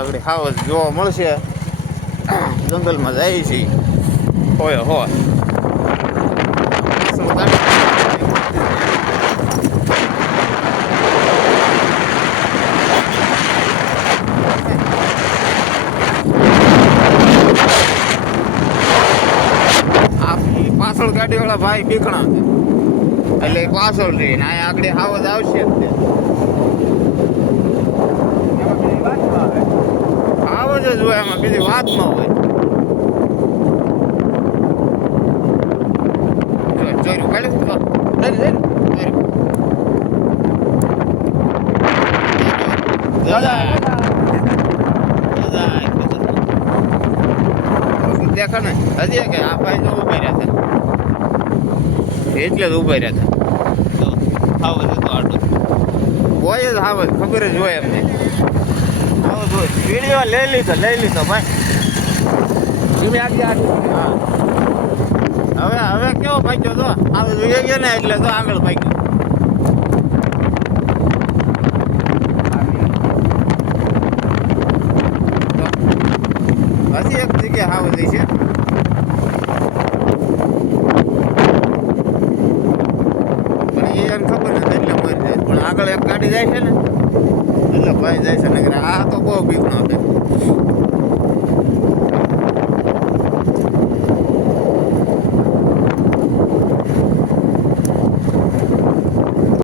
આગળ હાવજ જોવા મળશે. જંગલમાં જાય છે હોય હોય પાછળ ગાડીવાળા ભાઈ બીકણા છે એટલે પાછળ રહીને અહીંયા આગળ હાવજ આવશે જ તે હાવજ જ હોય એમાં બીજી વાત ન હોય. ચોર્યું કાઢ્યું દેખો ને હજી કે આ ભાઈ તો ઉભા રહ્યા હતા એટલે જ ઉભા રહ્યા હતા. હાવજ હતો આટો હોય જ હાવજ ખબર જ હોય એમને. હાવજ હોય વિડીયો લઈ લીધો ભાઈ ધીમે આગળ હા. હવે કેવો ભાગ્યો તો હાવજ જોઈ ગયો ને એટલે તો આગળ ભાગ્યો. હજી એક જગ્યાએ હાવજ છે. ખબર નથી એટલે મરી જાય પણ આગળ એક ગાડી જાય છે ને એટલે ભાઈ જાય છે ને આ તો બહુ બીકણો છે.